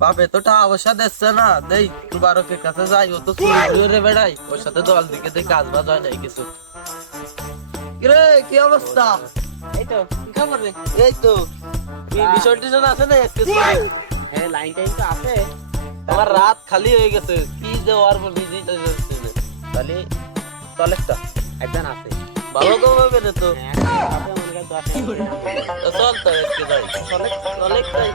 বাপে তো টাকা পয়সা দিচ্ছে না, দেই মুবারকের কাছে যাই, ও তো চুরি করে বেড়াই, ওর সাথে দল দিকে দেই কাজ বাজ হয় নাই কিছু। কিরে কি অবস্থা? এই তো কি খবর রে? এই তো কি বিষয় টিশন আছে না আজকে? হ্যাঁ লাইন টাইম তো আছে। আমার রাত খালি হয়ে গেছে, কি যে আর বিজি যাচ্ছে না। তাহলে চল একটা একজন আছে। ভালো তো হবে না তো। হ্যাঁ, একজন আছে মনে কর 10 তো চল তো আজকে যাই। চলে চলে তাই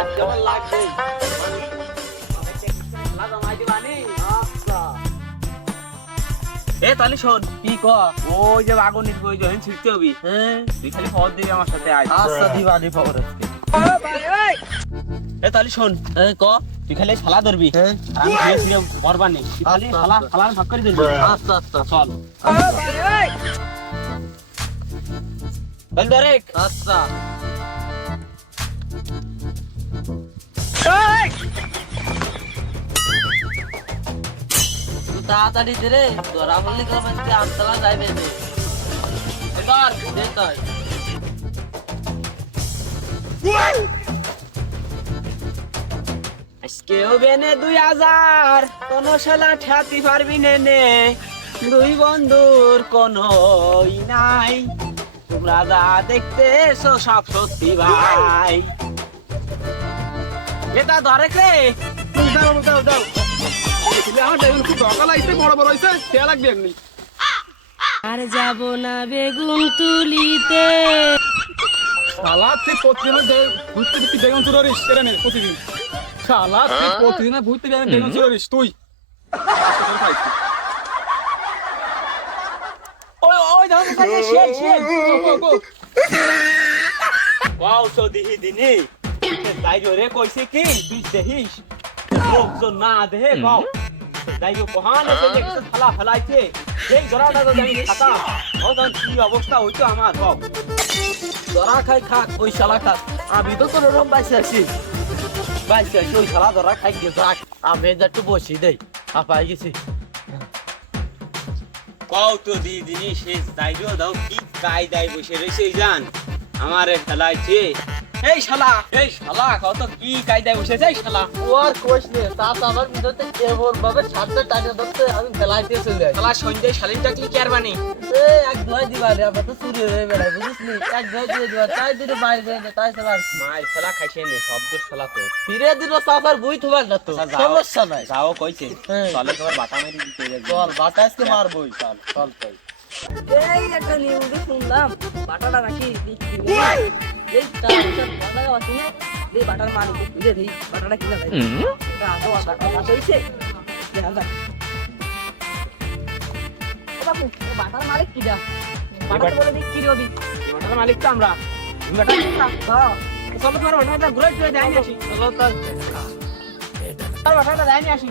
আজকে আমার লাগবে। এ তাহলে শোন, কি ক? ওই যে আগুনের বই যখন ছিড়তে হবি, হ্যাঁ তুই খালি খবর দিবি আমার সাথে আয়। আচ্ছা দিবানি খবর আজকে। এ তাহলে শোন, হ্যাঁ ক। তুই খালি শালা ধরবি, হ্যাঁ আর আমি ধীরে ধীরে বরবানি। তুই খালি আচ্ছা, শালা আচ্ছা। শালার ভাগ করে ধরবি। আচ্ছা আচ্ছা চল তাহলে ধরে। আচ্ছা। তুই তাড়াতাড়ি দে রে, ধরা বললি কবে আমতলা যাইবে রে। এবার দে তাই। আজকেও বেনে 2000, কোনো শালা ঠেয়াতে পারবি নে নে। দুই বন্ধুর কোনো নাই, তোমরা যা দেখতে এসো সব সত্যি ভাই। এটা ধরে রে। দাও দাও আমার দেখুন খুব ঢকা লাগছে, বড় বড় হয়েছে, খেয়া লাগবে এমনি। আর যাব না বেগুন তুলিতে। শালা তুই প্রতিদিন ঘুরতে ঘুরতে বেগুন চুরিস কেন প্রতিদিন? শালা তুই প্রতিদিন ঘুরতে বেগুন চুরিস তুই? ওই ওই দাও শেল শেল। ওয়াও তো দিহি দিনি তাই রে কইছে কি তুই দেখিস লোকজন না দেহে গাও তাই কোহান এসে দেখছে ফালা ফালাইছে এই জরাটা তো জানি খাতা ও তখন কি অবস্থা হইতো আমার সব। ধরা খাই খাক, ওই শালা খাক, আমি তো কোনো রকম বাইসে আছি। বাইসে আছি ওই শালা ধরা খাই গিয়ে থাক, আমি একটু বসি দেই, আপাই গেছি। কও তো দিদি শেষ দাইরো দাও কি কায়দাই বসে রইছে জান আমারে ফেলাইছে। এই শালা কত কি কায়দায় বসেছে এই শালা। ও আর কোশ নে, তা তো আমার ভিতরতে কেমন ভাবে ছাড়তে টাইনে ধরতে আমি ফেলাইতে চলে যাই। শালা সঞ্জয় শালিনটা কি কেয়ার বানি এক ধোয় দিবা রে, আবার তো চুরি হয়ে বেড়াই, বুঝিসনি? এক ধোয় দিয়ে দিবা, তাই দিনে বাইরে যায় না, তাই চলে আসছি। মাই শালা খাইছে নে শব্দ শালা তো ফিরে দিল চাপার বুই থবার না তো, আচ্ছা, যাও। সমস্যা নাই। যাও কইছে হ্যাঁ। চলে তোমার বাটা মেরে দিতে যাবে। চল বাতাসকে মারবই, চল চল তাই। এই একটা নিউজে শুনলাম বাটাটা নাকি বিক্রি হয়ে এই বাটা আছে না, এই বাটার মালিক বুঝে দেই বাটাটা কিনা যায় এটা আদৌ বাটা হইছে দেখা যাক। ও বাপু, এই বাটার মালিক কিডা? বাটা বলে বিক্রি হবি। বাটার মালিক তো আমরা। বাটা হ্যাঁ চলো তোমার বাটাটা ঘুরে ঘুরে যাই আসি। চলো তাই। আর বাটাটা যাই আসি।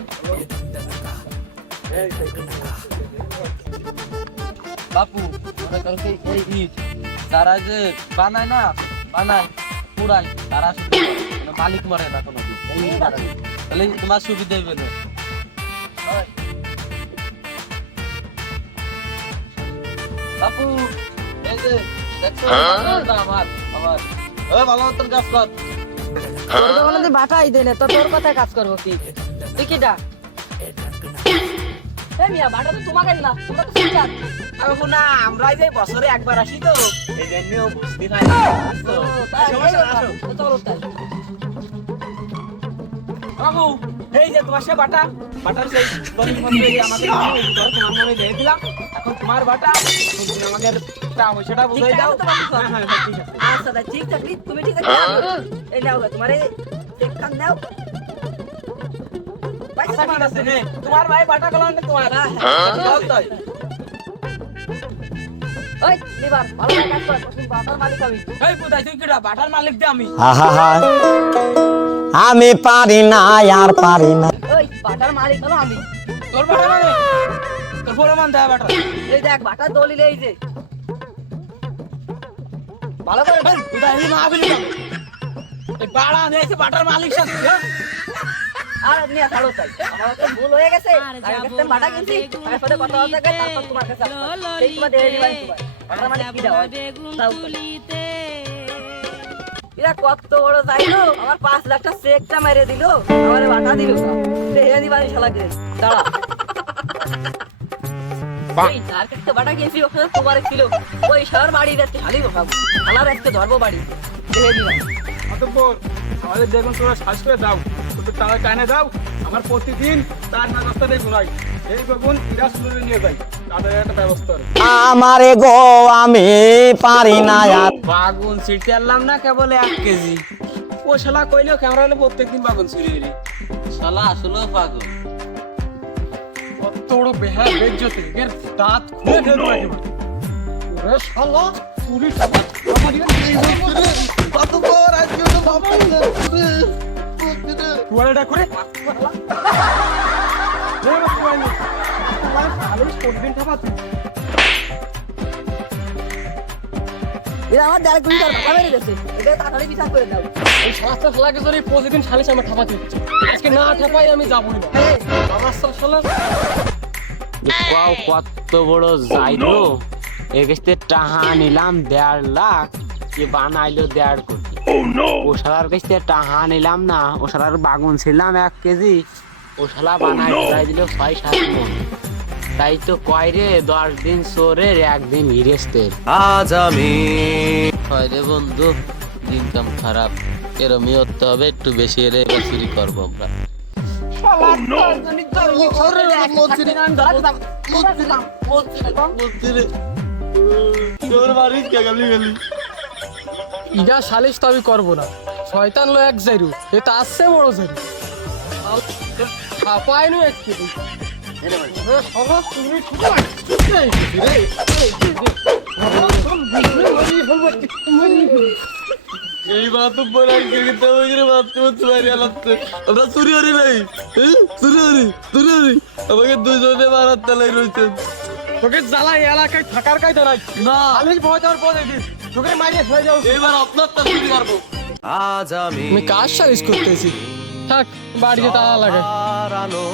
বাপু মনে করো কি এই ইট তারা যে বানায় না, বানায় পুরাই, তারা শুধু মানে মালিক মরে না কোনো দিন। এই ইট বানায়। তাহলে তোমার সুবিধা হবে না। বাপু এই যে দেখছো বানাটা আমার আমার ভালো মতন কাজ কর। তোর তো বলে বাটাই দেনে তো তোর কথায় কাজ করবো কি? তুই কিডা? এই মিয়া বাটা তো তোমাকে না, তোমরা তো শিকার। আমি না আমরা যে বছরে একবার আসি তো এই জন্যও বুঝতে পারি। ও তাই সমস্যা না, আসো। তো চলো তাই। বাবু এই যে তোমার সে বাটা বাটার সেই দলিল মধ্যে এই আমাদের নামে তোমার নামে দিয়ে দিলাম। এখন তোমার বাটা তুমি আমাদের সেটা বুঝাই দাও। হ্যাঁ হ্যাঁ হ্যাঁ, ঠিক আছে। আচ্ছা তাই ঠিক থাকলি তুমি ঠিক আছে। এই নাও গো, তোমার এই একখান নাও। আচ্ছা, ঠিক আছে নে তোমার ভাই বাটা গেল না তোমার। চল তাই। ওই লিবার ভালো করে কাজ কর, তুমি বাটার মালিক আমি। এই বুদাই তুই কিডা বাটার মালিক দে আমি। আহা আমি পারি না আর পারি না। ওই বাটার মালিক হলো আমি। তোর বাটা মানে তোর বড় মান দেয় বাটা। এই দেখ বাটার দলিল এই যে। ভালো করে ভাই বুদাই এই মা বলি এই বাড়া নেছে বাটার মালিক সাথে। আর নিয়ে ছাড়ো তাই। আমার তো ভুল হয়ে গেছে। আগে কাছে বাটা কিনছি, তার সাথে কথা হতে গেছে, তারপর তোমার কাছে আসলাম। এই তোমার দিয়ে দিলাম তোমার। বাটার মালিক কি দাও? দাও তো। এরা কত বড় যাইলো আমার 5 লাখ টাকা চেকটা মেরে দিল আমারে বাটা দিল রে হেনি বাড়ি শালাকে দাঁড়া এই তার কাছে বাটা গেছি ওখানে তোমার ছিল ওই শালার বাড়ি যাচ্ছে খালি বসাবো শালার আজকে ধরবো বাড়ি দেখে দিলাম অতঃপর আমাদের বেগুন চোরা শ্বাস করে দাও তোদের টাকা টাইনে দাও আমার প্রতিদিন তার না রাস্তা বেগুন হয় এই বেগুন ইরা শুনে নিয়ে যাই তাদের একটা ব্যবস্থা করে আমারে গো আমি পারি না আর বাগুন ছিটতে আনলাম না কেবল 1 কেজি ও শালা কইলো ক্যামেরা হলে প্রত্যেকদিন বাগুন চুরি করি শালা আসলে পাগল। কত বড় বেহার বেজ্জতে এর দাঁত খুলে ফেলবো একেবারে ওরে শালা চুরি টাকা আমার টুয়ালেটা করে প্রতিদিন খাবাতে এরা আমার ডাইরেক্ট গুলি তার বাবা মেরে গেছে এটা তাড়াতাড়ি বিচার করে দাও এই শালাটা শালাকে ধরে প্রতিদিন শালিশ আমার ঠাপাতে হচ্ছে আজকে না ঠাপাই আমি যাবো না আমার শালা কাও কত বড় যাইলো এগেতে টাহা নিলাম 1.5 লাখ কি বানাইলো 1.5 কোটি ও শালার কাছে টাহা নিলাম না ও শালার বাগুন ছিলাম 1 কেজি ও শালা বানাই দিলাই দিল 6-7 মণ তাই তো কয় রে 10 দিন চোরের 1 দিন গৃহস্থের আজ আমি হয় রে বন্ধু, ইনকাম খারাপ, এরমই হতে হবে, একটু বেশি এলে এবার চুরি করবো আমরা। ইগা শালিশ তো আমি করবো না শয়তান লো 1 জাইরু এটা আসছে বড় জাইরু পাইনু 1 কেজি এই বাত বলে কিন্তু ওইরে বাততে চুরি আলাতে আমরা চুরি করি নাই, চুরি আমাকে দুজনে মারার তালাই রইছে। তোকে জ্বালা এলাকায় থাকার কায়দা নাই না শালিশ ভয় দেওয়ার পরে দিস তোকে মারিয়ে ফেলে যাও এবার আপনার তা চুরি করবো। আজ আমি আমি কাজ শালিশ করতেছি থাক বাড়িতে তালা লাগে হারানো